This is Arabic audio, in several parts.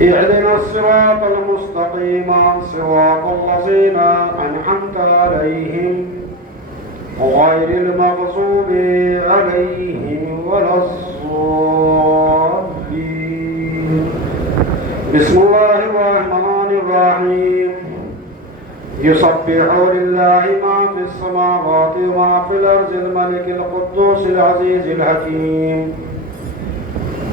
اهدنا الصراط المستقيم صراط الذين أنعمت عليهم غير المغضوب عليهم ولا الضالين. بسم الله الرحمن الرحيم. يسبح لله ما في السماوات وما في الأرض الملك القدوس العزيز الحكيم.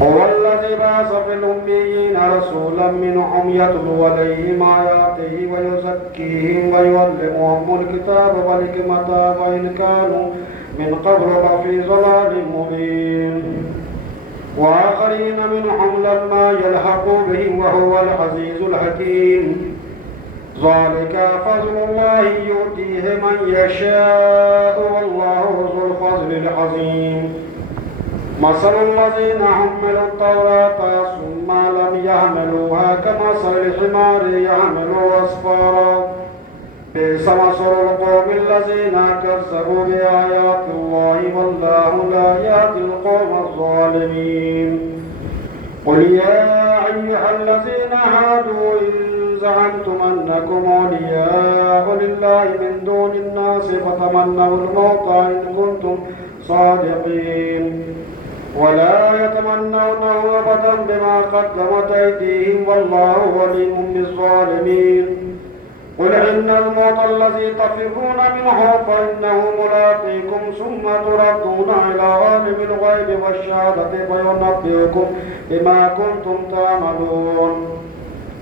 هو الذي بعث في الأميين رسولا منهم يتلو عليهم آياته ويزكيهم ويعلمهم الكتاب والحكمة وإن كانوا من قبل لفي ضلال مبين. وآخرين منهم لما يلحقوا بهم وهو العزيز الحكيم. ذلك فضل الله يؤتيه من يشاء والله ذو الفضل العظيم. مثل الذين حملوا التوراة ثم لم يحملوها كمثل الحمار يحمل أسفارا بئس مثل القوم الذين كذبوا بآيات الله والله لا يهدي القوم الظالمين. قل يا أيها الذين هادوا إن زعمتم أنكم أولياء لله من دون الناس فتمنوا الموت إن كنتم صادقين ولا يتمنونه أبدا بما قدمت أيديهم والله عليم بالظالمين. قل إن الموت الذي تفرون منه فإنه ملاقيكم ثم تردون إلى عالم الغيب والشهادة فينبئكم بما كنتم تعملون.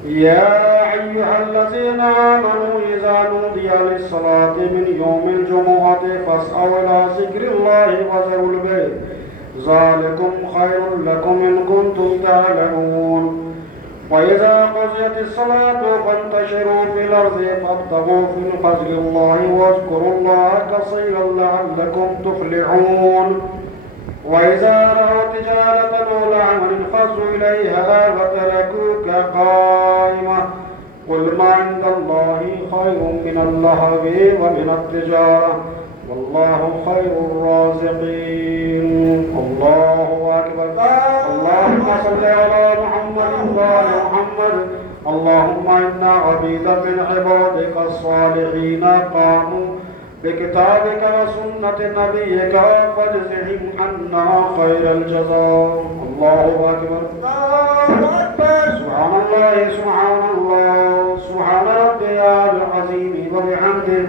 يا أيها الذين آمنوا إذا نودي للصلاة من يوم الجمعة فاسعوا إلى ذكر الله وذروا البيع ذلكم خير لكم إن كنتم تعلمون. وإذا قضيت الصلاة فانتشروا في الأرض فابتغوا من فضل الله واذكروا الله كثيرا لعلكم تفلحون. وإذا رأوا تجارة أو لهوا انفضوا إليها وتركوك قائمة قل ما عند الله خير من اللهو ومن التجارة والله خير الرازقين. الله أكبر. اللهم صل على محمد وآل محمد. اللهم إنا عبيد من عبادك الصالحين قاموا بكتابك وسنة نبيك فاجزهم عنا خير الجزاء. الله أكبر. سبحان الله سبحان الله سبحان ربي العظيم وبحمده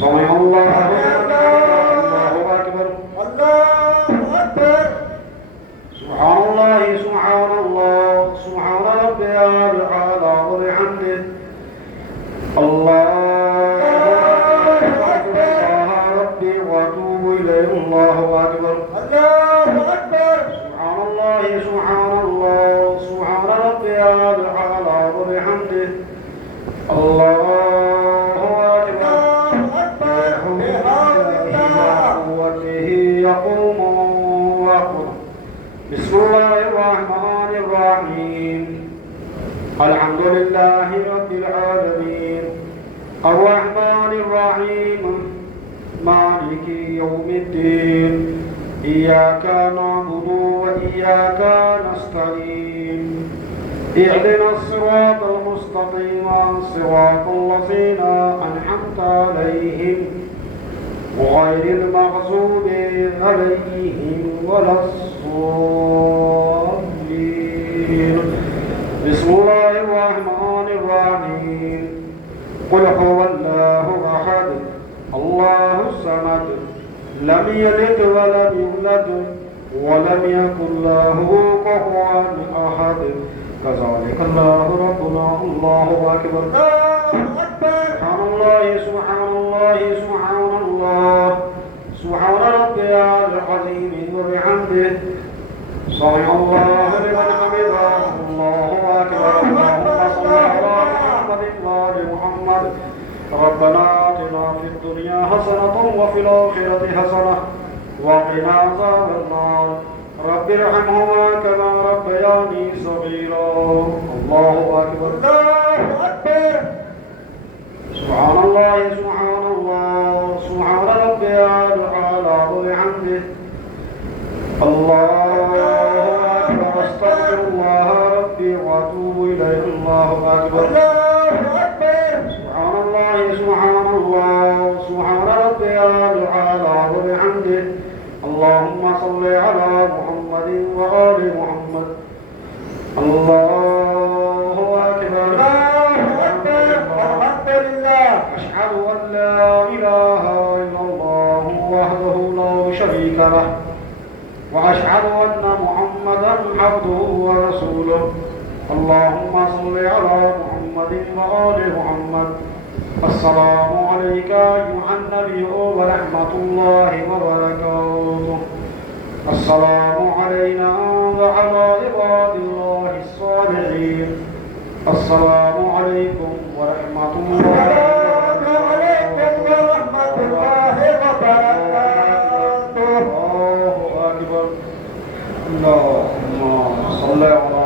سمع الله الله أكبر الله أكبر سبحان الله سبحان الله سبحان ربي الأعلى وبحمده الله أكبر ربي وأتوب إليه الله أكبر الله أكبر سبحان الله سبحان الله سبحان ربي الأعلى وبحمده الله يقوم ويقوم بسم الله الرحمن الرحيم الحمد لله رب العالمين الرحمن الرحيم مالك يوم الدين إياك نعبد وإياك نستعين اهدنا الصراط المستقيم صراط الذين أنعمت عليهم غير المغضوب عليهم ولا الضالين بسم الله الرحمن الرحيم قل هو الله أحد الله الصمد لم يلد ولم يولد ولم يكن له كفوا أحد كذلك الله ربنا الله أكبر سبحان الله سبحان الله سبحان الله سبحان ربي العظيم وبحمده سمع الله لمن حمده الله أكبر اللهم صل على محمد وآل محمد ربنا آتنا في الدنيا حسنة وفي الآخرة حسنة وقنا عذاب النار رب ارحمهما كما ربياني صغيرا الله أكبر الله أكبر سبحان الله سبحان الله سبحان ربي الأعلى وبحمده الله أكبر أستغفر الله ربي وأتوب إليه الله أكبر الله أكبر سبحان الله سبحان الله سبحان ربي الأعلى وبحمده اللهم صل على محمد وآل محمد الله أكبر الله أكبر الحمد لله أشهد أن لا إله إلا الله وحده لا شريك له وأشهد أن محمدا عبده ورسوله اللهم صل على محمد وآل محمد السلام عليك أيها النبي ورحمة الله وبركاته السلام علينا وعلى عباد الله الصالحين السلام عليكم ورحمة الله وبركاته الله أكبر اللهم صل على